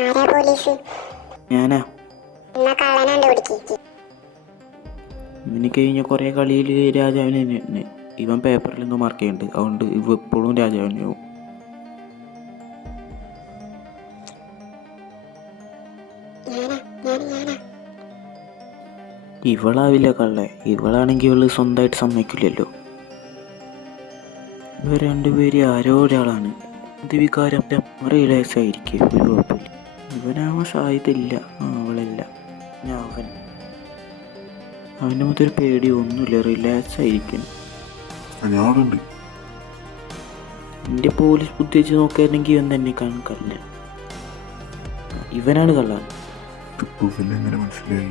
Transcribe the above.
ആരാ പോലീസ്? ഞാനാ. എന്നാ കള്ളനാണ്ട് പിടിക്ക്. ഇവന് കഴിഞ്ഞ കുറേ കളിയിൽ രാജാവിന് തന്നെ. ഇവൻ പേപ്പറിൽ എന്തോ മാർക്ക് ചെയ്യുന്നുണ്ട്, അതുകൊണ്ട് ഇവ എപ്പോഴും രാജാവിനാവും. ഇവളാവില്ല കള്ളെ. ഇവളാണെങ്കിൽ ഇവള് സ്വന്തമായിട്ട് സമ്മതിക്കില്ലല്ലോ. ഇവർ രണ്ടുപേര് ആരോ ഒരാളാണ്. എന്ത് വികാരം റിലാക്സ് ആയിരിക്കും, ഒരു കുഴപ്പമില്ല. ഇവനാവാൻ സാധ്യതയില്ല. അവളല്ല, ഞാൻ അവൻ. അവൻ്റെ മുതൽ പേടി ഒന്നുമില്ല, റിലാക്സ് ആയിരിക്കും. എൻ്റെ പോലീസ് ബുദ്ധി വെച്ച് നോക്കുകയാണെങ്കിൽ ഇവൻ തന്നെ കാണും കള്ളൻ. ഇവനാണ് കള്ളൻ. എങ്ങനെ മനസ്സിലായി?